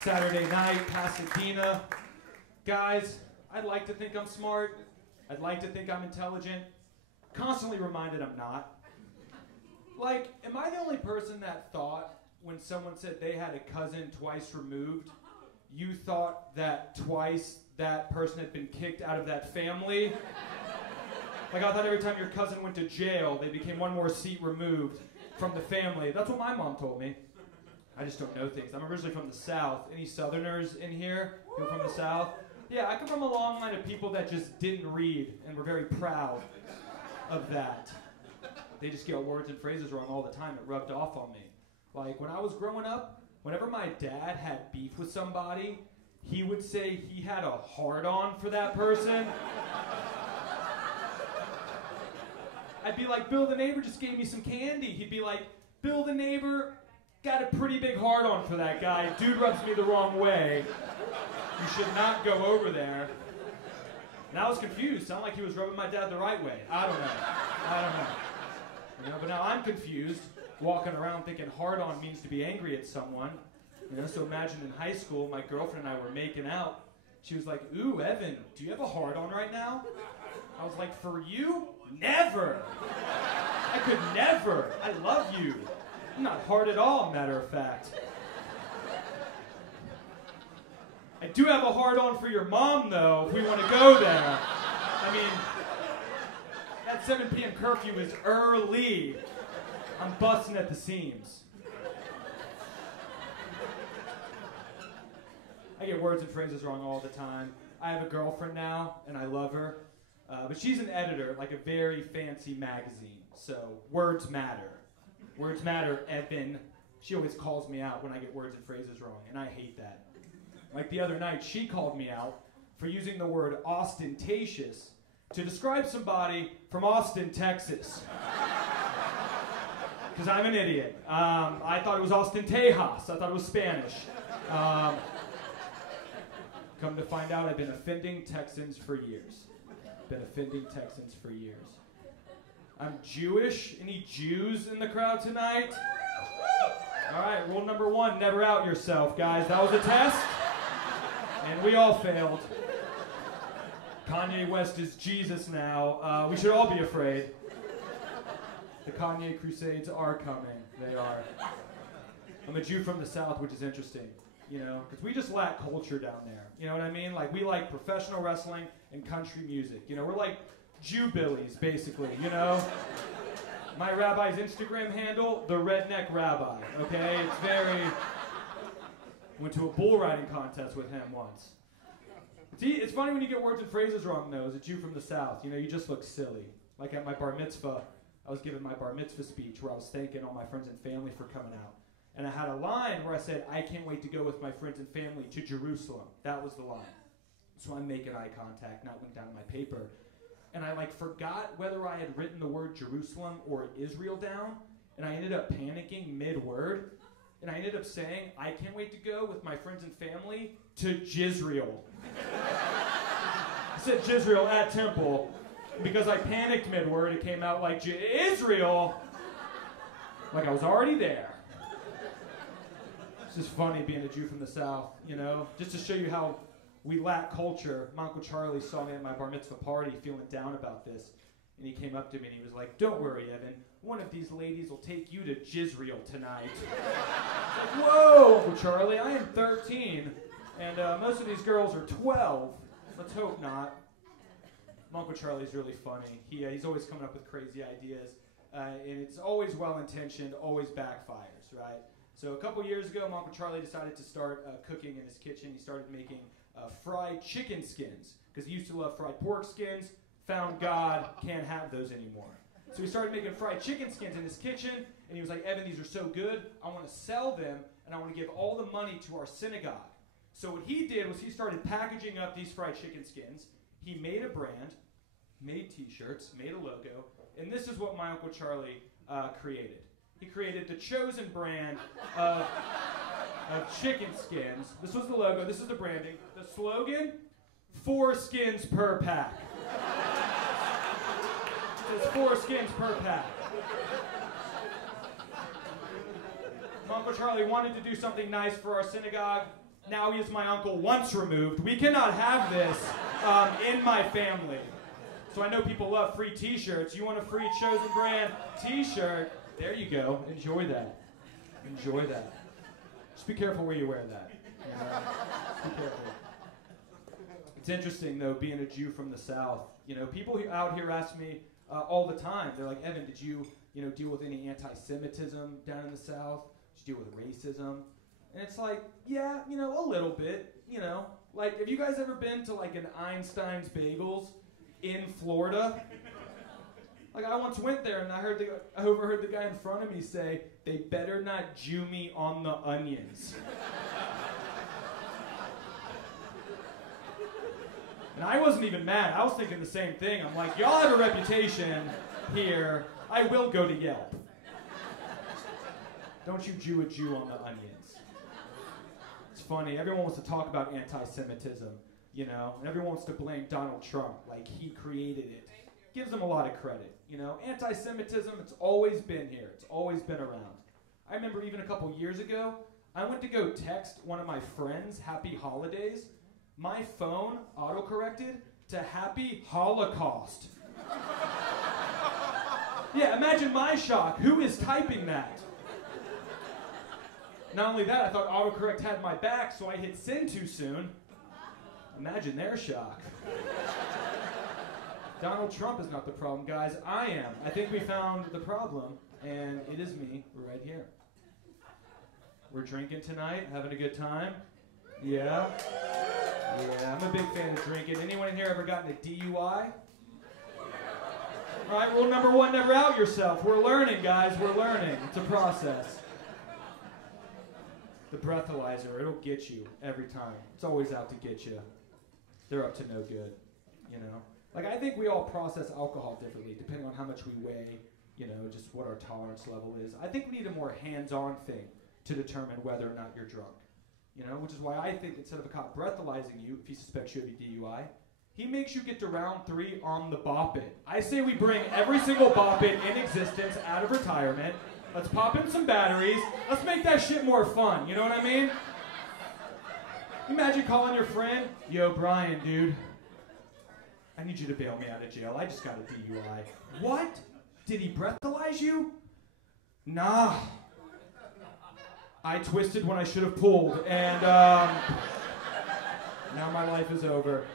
Saturday night, Pasadena. Guys, I'd like to think I'm smart. I'd like to think I'm intelligent. Constantly reminded I'm not. Like, am I the only person that thought when someone said they had a cousin twice removed, you thought that twice that person had been kicked out of that family? Like, I thought every time your cousin went to jail, they became one more seat removed from the family. That's what my mom told me. I just don't know things. I'm originally from the South. Any Southerners in here who are from the South? Yeah, I come from a long line of people that just didn't read and were very proud of that. They just get words and phrases wrong all the time. It rubbed off on me. Like, when I was growing up, whenever my dad had beef with somebody, he would say he had a hard-on for that person. I'd be like, Bill the neighbor just gave me some candy. He'd be like, Bill the neighbor got a pretty big hard-on for that guy. Dude rubs me the wrong way. You should not go over there. And I was confused. Sounded like he was rubbing my dad the right way. I don't know. You know, but now I'm confused, walking around thinking hard-on means to be angry at someone. You know, so imagine in high school, my girlfriend and I were making out. She was like, ooh, Evan, do you have a hard-on right now? I was like, for you? Never. I could never. I love you. I'm not hard at all, matter of fact. I do have a hard-on for your mom, though, if we want to go there. I mean, that 7 p.m. curfew is early. I'm busting at the seams. I get words and phrases wrong all the time. I have a girlfriend now, and I love her. But she's an editor, like a very fancy magazine. So words matter. Words matter, Evan. She always calls me out when I get words and phrases wrong, and I hate that. Like the other night, she called me out for using the word ostentatious to describe somebody from Austin, Texas. Because I'm an idiot. I thought it was Ostentejas. I thought it was Spanish. Come to find out, I've been offending Texans for years. I'm Jewish. Any Jews in the crowd tonight? All right, rule number 1, never out yourself, guys. That was a test, and we all failed. Kanye West is Jesus now. We should all be afraid. The Kanye Crusades are coming. They are. I'm a Jew from the South, which is interesting, you know, because we just lack culture down there. You know what I mean? Like, we like professional wrestling and country music. You know, we're like Jew-billies, basically, you know? My rabbi's Instagram handle, the Redneck Rabbi, okay? It's very... Went to a bull riding contest with him once. It's funny when you get words and phrases wrong, though, as a Jew from the South. You know, you just look silly. Like at my bar mitzvah, I was giving my bar mitzvah speech where I was thanking all my friends and family for coming out. And I had a line where I said, I can't wait to go with my friends and family to Jerusalem. That was the line. So I'm making eye contact, not looking down at my paper. And I forgot whether I had written the word Jerusalem or Israel down. And I ended up panicking mid-word. And I ended up saying, I can't wait to go with my friends and family to Jizreal. I said Jizreal at Temple. And because I panicked mid-word, it came out like Israel. Like I was already there. It's just funny being a Jew from the South, you know? Just to show you how we lack culture. My Uncle Charlie saw me at my bar mitzvah party feeling down about this. And he came up to me and he was like, don't worry, Evan. One of these ladies will take you to Jizreal tonight. Like, whoa, Uncle Charlie, I am 13. And most of these girls are 12. Let's hope not. My Uncle Charlie's really funny. He's always coming up with crazy ideas. And it's always well-intentioned, always backfires, right? So a couple years ago, my Uncle Charlie decided to start cooking in his kitchen. He started making fried chicken skins, because he used to love fried pork skins. Found God, can't have those anymore. So he started making fried chicken skins in his kitchen, and he was like, Evan, these are so good, I want to sell them, and I want to give all the money to our synagogue. So what he did was he started packaging up these fried chicken skins. He made a brand, made t-shirts, made a logo, and this is what my Uncle Charlie created. He created the chosen brand of chicken skins. This was the logo. This is the branding. The slogan, 4 skins per pack. It says 4 skins per pack. Uncle Charlie wanted to do something nice for our synagogue. Now he is my uncle once removed. We cannot have this in my family. So I know people love free t-shirts. You want a free Chosen Brand t-shirt? There you go. Enjoy that. Enjoy that. Just be careful where you wear that. You know? Be careful. It's interesting, though, being a Jew from the South. You know, people out here ask me all the time. They're like, Evan, did you deal with any anti-Semitism down in the South? Did you deal with racism? And it's like, yeah, a little bit, Like, have you guys ever been to, like, an Einstein's Bagels in Florida? Like, I once went there, and I overheard the guy in front of me say, "They better not Jew me on the onions." And I wasn't even mad. I was thinking the same thing. I'm like, y'all have a reputation here. I will go to Yelp. Don't you Jew a Jew on the onions. It's funny. Everyone wants to talk about anti-Semitism, and everyone wants to blame Donald Trump like he created it. Gives him a lot of credit, Anti-Semitism, it's always been here. It's always been around. I remember even a couple years ago, I went to go text one of my friends Happy Holidays. My phone autocorrected to Happy Holocaust. Yeah, imagine my shock. Who is typing that? Not only that, I thought autocorrect had my back, so I hit send too soon. Imagine their shock. Donald Trump is not the problem, guys. I am. I think we found the problem, and it is me right here. We're drinking tonight, having a good time. Yeah. Yeah, I'm a big fan of drinking. Anyone in here ever gotten a DUI? All right, rule number 1, never out yourself. We're learning, guys. We're learning. It's a process. The breathalyzer, it'll get you every time. It's always out to get you. They're up to no good, Like, I think we all process alcohol differently, depending on how much we weigh, just what our tolerance level is. I think we need a more hands-on thing to determine whether or not you're drunk. Which is why I think instead of a cop breathalyzing you, if he suspects you of a DUI, he makes you get to round 3 on the bop it. I say we bring every single bop it in existence out of retirement. Let's pop in some batteries. Let's make that shit more fun. You know what I mean? Imagine calling your friend, "Yo, Brian, dude, I need you to bail me out of jail. I just got a DUI." "What? Did he breathalyze you?" "Nah. I twisted when I should have pulled, and now my life is over."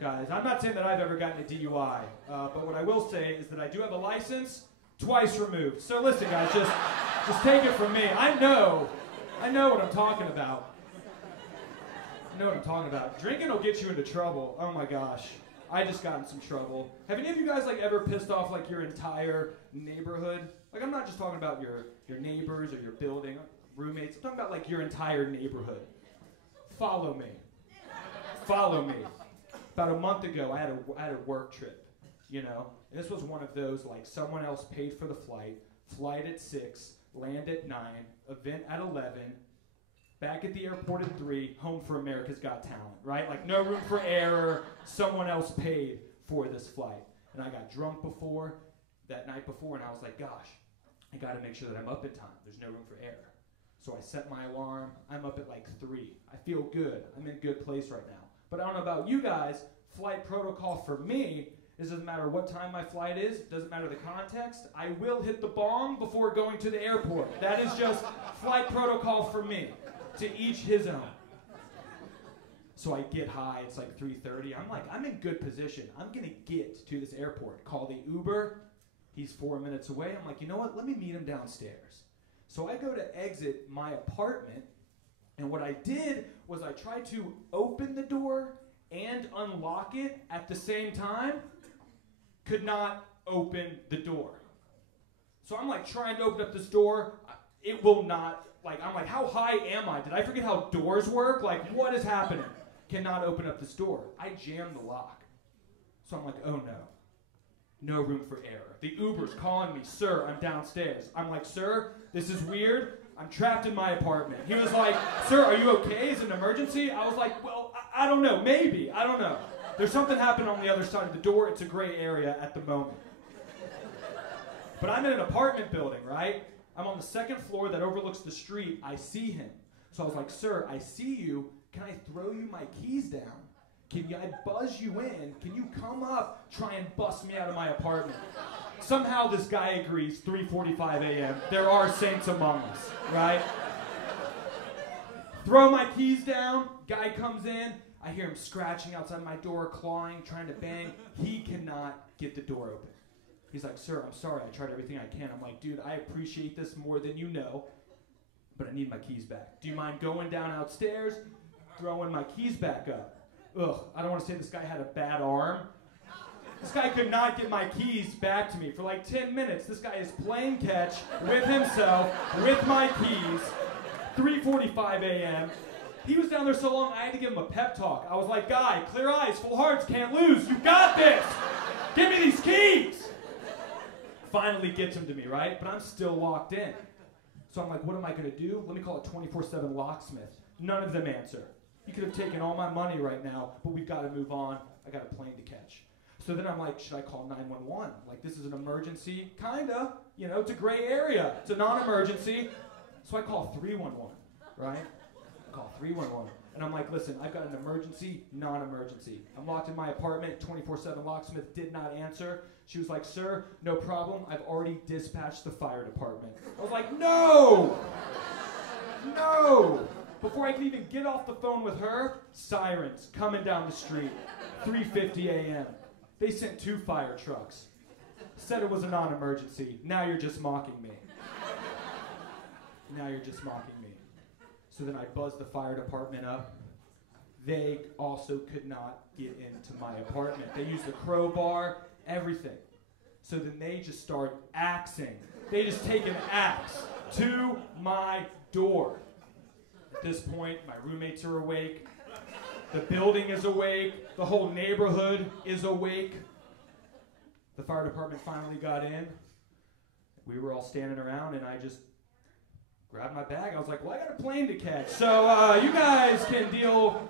Guys, I'm not saying that I've ever gotten a DUI, but what I will say is that I do have a license twice removed. So listen, guys, just take it from me. I know what I'm talking about. I know what I'm talking about. Drinking will get you into trouble. Oh my gosh. I just got in some trouble. Have any of you guys ever pissed off your entire neighborhood? I'm not just talking about your neighbors or your building, roommates. I'm talking about your entire neighborhood. Follow me. Follow me. About a month ago, I had a work trip, And this was one of those someone else paid for the flight at 6, land at 9, event at 11, back at the airport at 3, home for America's Got Talent, right? No room for error. Someone else paid for this flight. And I got drunk that night before, and I was like, gosh, I got to make sure that I'm up in time. There's no room for error. So I set my alarm. I'm up at 3. I feel good. I'm in a good place right now. But I don't know about you guys. Flight protocol for me is doesn't matter what time my flight is. Doesn't matter the context. I will hit the bong before going to the airport. That is just flight protocol for me. To each his own. So I get high. It's 3:30. I'm in good position. I'm going to get to this airport. Call the Uber. He's 4 minutes away. I'm like, you know what? Let me meet him downstairs. So I go to exit my apartment, and what I did was I tried to open the door and unlock it at the same time. Could not open the door. So I'm trying to open up this door. It will not, I'm how high am I? Did I forget how doors work? What is happening? Cannot open up this door. I jammed the lock. So I'm oh no. No room for error. The Uber's calling me, "Sir, I'm downstairs." I'm "Sir, this is weird. I'm trapped in my apartment." He was "Sir, are you okay? Is it an emergency?" I was well, I don't know. Maybe. I don't know. There's something happening on the other side of the door. It's a gray area at the moment. But I'm in an apartment building, right? I'm on the 2nd floor that overlooks the street. I see him. So I was like, sir, I see you. Can I throw you my keys down? I buzz you in? Can you come up, try and bust me out of my apartment? Somehow this guy agrees, 3:45 a.m. There are saints among us, right? Throw my keys down. Guy comes in. I hear him scratching outside my door, clawing, trying to bang. He cannot get the door open. He's like, sir, I'm sorry. I tried everything I can. I'm like, dude, I appreciate this more than you know, but I need my keys back. Do you mind going down outstairs, throwing my keys back up? Ugh, I don't want to say this guy had a bad arm. This guy could not get my keys back to me. For like 10 minutes, this guy is playing catch with himself, with my keys, 3:45 a.m. He was down there so long, I had to give him a pep talk. I was like, guy, clear eyes, full hearts, can't lose. You got this. Give me these keys. Finally gets him to me, right? But I'm still locked in. So I'm like, what am I going to do? Let me call a 24/7 locksmith. None of them answer. You could have taken all my money right now, but we've got to move on. I got a plane to catch. So then I'm like, should I call 911? Like, this is an emergency? Kinda. You know, it's a gray area. It's a non-emergency. So I call 311, right? I call 311. And I'm like, listen, I've got an emergency, non-emergency. I'm locked in my apartment. 24/7 locksmith did not answer. She was like, sir, no problem. I've already dispatched the fire department. I was like, no! No! Before I could even get off the phone with her, sirens coming down the street, 3:50 a.m. They sent 2 fire trucks. Said it was a non-emergency. Now you're just mocking me. Now you're just mocking me. So then I buzzed the fire department up. They also could not get into my apartment. They used a crowbar, everything. So then they just start axing. They just take an axe to my door. At this point, my roommates are awake. The building is awake. The whole neighborhood is awake. The fire department finally got in. We were all standing around, and I just grabbed my bag. I was like, well, I got a plane to catch. So you guys can deal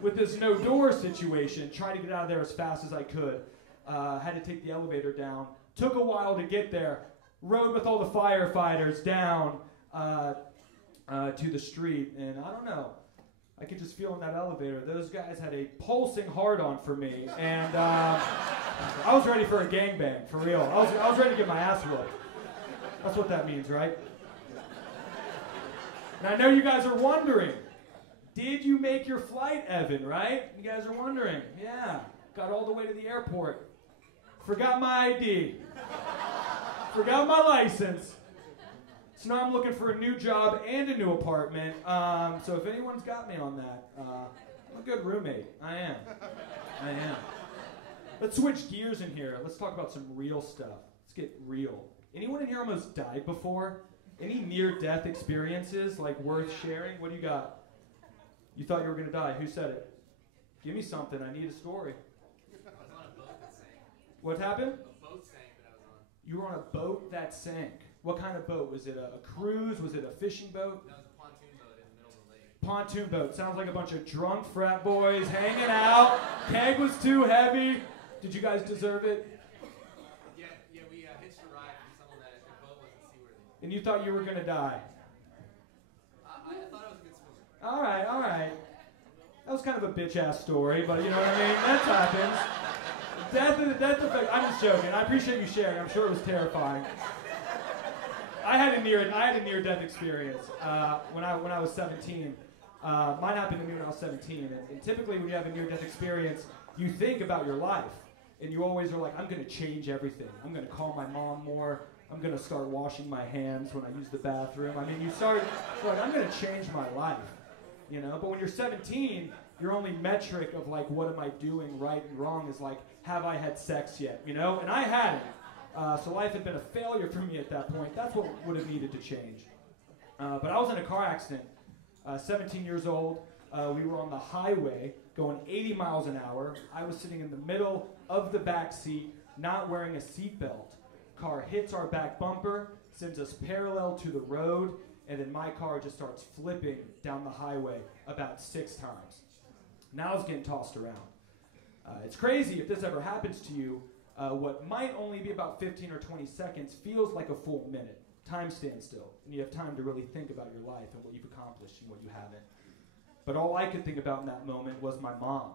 with this no door situation. Try to get out of there as fast as I could. Had to take the elevator down. Took a while to get there. Rode with all the firefighters down to the street. And I don't know. I could just feel in that elevator, those guys had a pulsing hard-on for me. And I was ready for a gangbang, for real. I was ready to get my ass whooped. That's what that means, right? And I know you guys are wondering, did you make your flight, Evan, right? You guys are wondering. Yeah. Got all the way to the airport. Forgot my ID. Forgot my license. So now I'm looking for a new job and a new apartment. So if anyone's got me on that, I'm a good roommate. I am. Let's switch gears in here. Let's talk about some real stuff. Let's get real. Anyone in here almost died before? Any near-death experiences, like, worth sharing? What do you got? You thought you were going to die. Who said it? Give me something. I need a story. I was on a boat that sank. What happened? A boat sank that I was on. You were on a boat that sank. What kind of boat? Was it a cruise? Was it a fishing boat? That was a pontoon boat in the middle of the lake. Pontoon boat. Sounds like a bunch of drunk frat boys hanging out. Keg was too heavy. Did you guys deserve it? Yeah, we hitched a ride from someone that the boat wasn't seaworthy. And you thought you were going to die. I thought I was a good swimmer. All right. That was kind of a bitch-ass story, but you know what I mean? That happens. Death effect. I'm just joking. I appreciate you sharing. I'm sure it was terrifying. I had a near-death experience when I was 17. Mine happened to me when I was 17. And typically when you have a near-death experience, you think about your life. And you always are like, I'm going to change everything. I'm going to call my mom more. I'm going to start washing my hands when I use the bathroom. I mean, you start like, I'm going to change my life. You know? But when you're 17, your only metric of like, what am I doing right and wrong is like, have I had sex yet? You know? And I hadn't. So life had been a failure for me at that point. That's what would have needed to change. But I was in a car accident, 17 years old. We were on the highway going 80 miles an hour. I was sitting in the middle of the back seat, not wearing a seatbelt. Car hits our back bumper, sends us parallel to the road, and then my car just starts flipping down the highway about 6 times. Now it's getting tossed around. It's crazy if this ever happens to you. What might only be about 15 or 20 seconds feels like a full minute time stands still, and you have time to really think about your life and what you've accomplished and what you haven't. But all I could think about in that moment was my mom,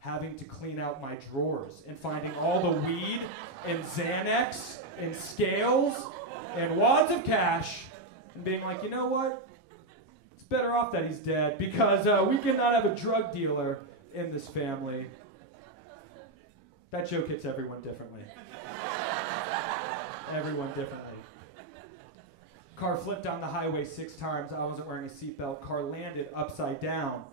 having to clean out my drawers and finding all the weed and Xanax and scales and wads of cash and being like, you know what? It's better off that he's dead because we cannot have a drug dealer in this family. That joke hits everyone differently. Everyone differently. Car flipped down the highway 6 times. I wasn't wearing a seatbelt. Car landed upside down,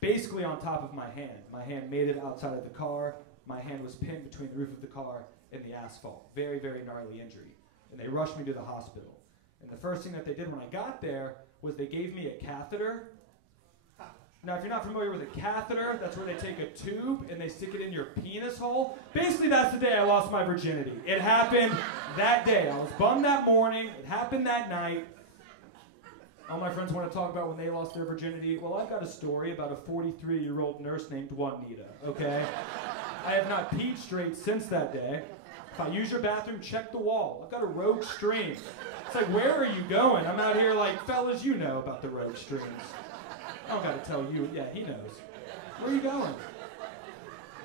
basically on top of my hand. My hand made it outside of the car. My hand was pinned between the roof of the car and the asphalt. Very, very gnarly injury. And they rushed me to the hospital. And the first thing that they did when I got there was they gave me a catheter. Now, if you're not familiar with a catheter, that's where they take a tube and they stick it in your penis hole. Basically, that's the day I lost my virginity. It happened that day. I was bummed that morning. It happened that night. All my friends want to talk about when they lost their virginity. Well, I've got a story about a 43-year-old nurse named Juanita, okay? I have not peed straight since that day. If I use your bathroom, check the wall. I've got a rogue stream. It's like, where are you going? I'm out here like, fellas, you know about the rogue streams. I don't got to tell you. Yeah, he knows. Where are you going?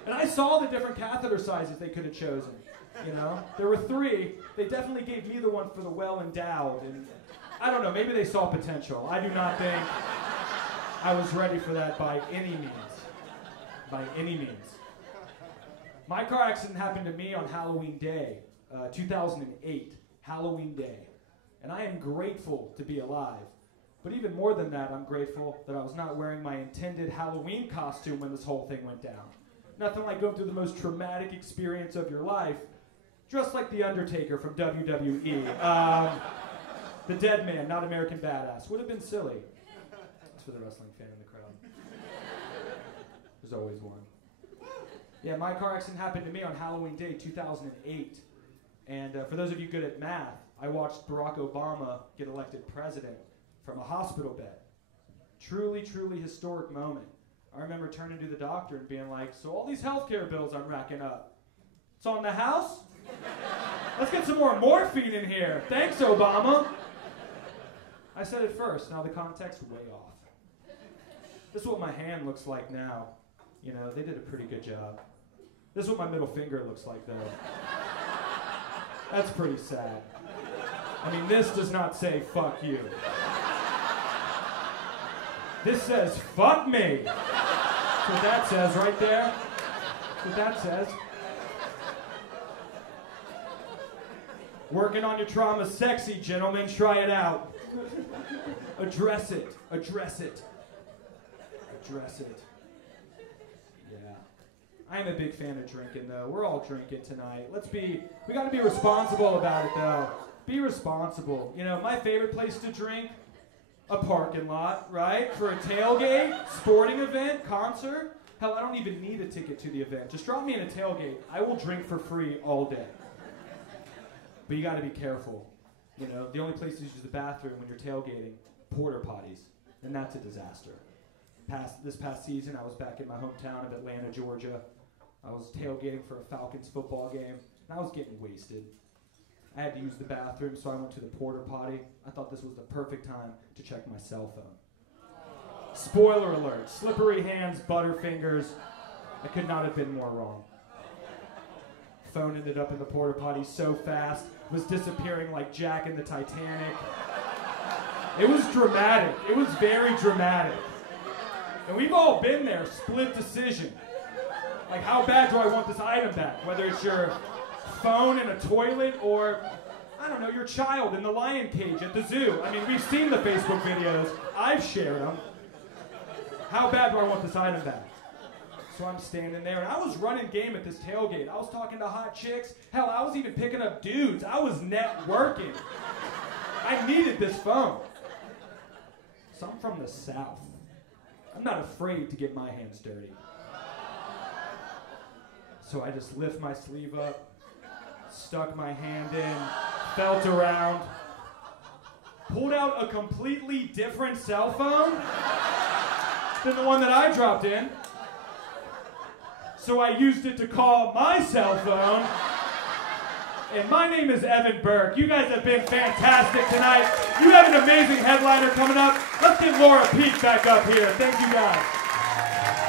And I saw the different catheter sizes they could have chosen. You know, there were 3. They definitely gave me the one for the well-endowed. And I don't know, maybe they saw potential. I do not think I was ready for that by any means. By any means. My car accident happened to me on Halloween Day, 2008, Halloween Day. And I am grateful to be alive. But even more than that, I'm grateful that I was not wearing my intended Halloween costume when this whole thing went down. Nothing like going through the most traumatic experience of your life, dressed like The Undertaker from WWE. The dead man, not American Badass. Would have been silly. That's for the wrestling fan in the crowd. There's always one. Yeah, my car accident happened to me on Halloween Day, 2008. And for those of you good at math, I watched Barack Obama get elected president from a hospital bed. Truly, truly historic moment. I remember turning to the doctor and being like, so all these healthcare bills I'm racking up, it's on the house? Let's get some more morphine in here. Thanks, Obama. I said it first. Now the context, way off. This is what my hand looks like now. You know, they did a pretty good job. This is what my middle finger looks like, though. That's pretty sad. I mean, this does not say, fuck you. This says, fuck me. That's what that says right there. That's what that says. Working on your trauma sexy, gentlemen. Try it out. Address it. Address it. Address it. Yeah. I am a big fan of drinking, though. We're all drinking tonight. We got to be responsible about it, though. Be responsible. You know, my favorite place to drink, a parking lot, right? For a tailgate, sporting event, concert. Hell, I don't even need a ticket to the event. Just drop me in a tailgate. I will drink for free all day. But you got to be careful. You know, the only place to use the bathroom when you're tailgating, porta potties. And that's a disaster. This past season, I was back in my hometown of Atlanta, Georgia. I was tailgating for a Falcons football game, and I was getting wasted. I had to use the bathroom, so I went to the porta potty. I thought this was the perfect time to check my cell phone. Spoiler alert, slippery hands, butterfingers. I could not have been more wrong. Phone ended up in the porta potty so fast, was disappearing like Jack in the Titanic. It was dramatic. It was very dramatic. And we've all been there, split decision. Like, how bad do I want this item back? Whether it's your phone in a toilet or, I don't know, your child in the lion cage at the zoo. I mean, we've seen the Facebook videos. I've shared them. How bad do I want this item back? So I'm standing there, and I was running game at this tailgate. I was talking to hot chicks. Hell, I was even picking up dudes. I was networking. I needed this phone. So I'm from the South. I'm not afraid to get my hands dirty. So I just lift my sleeve up, stuck my hand in, felt around, pulled out a completely different cell phone than the one that I dropped in. So I used it to call my cell phone And my name is Evan Berke. You guys have been fantastic tonight. You have an amazing headliner coming up. Let's get Laura Peak back up here. Thank you guys.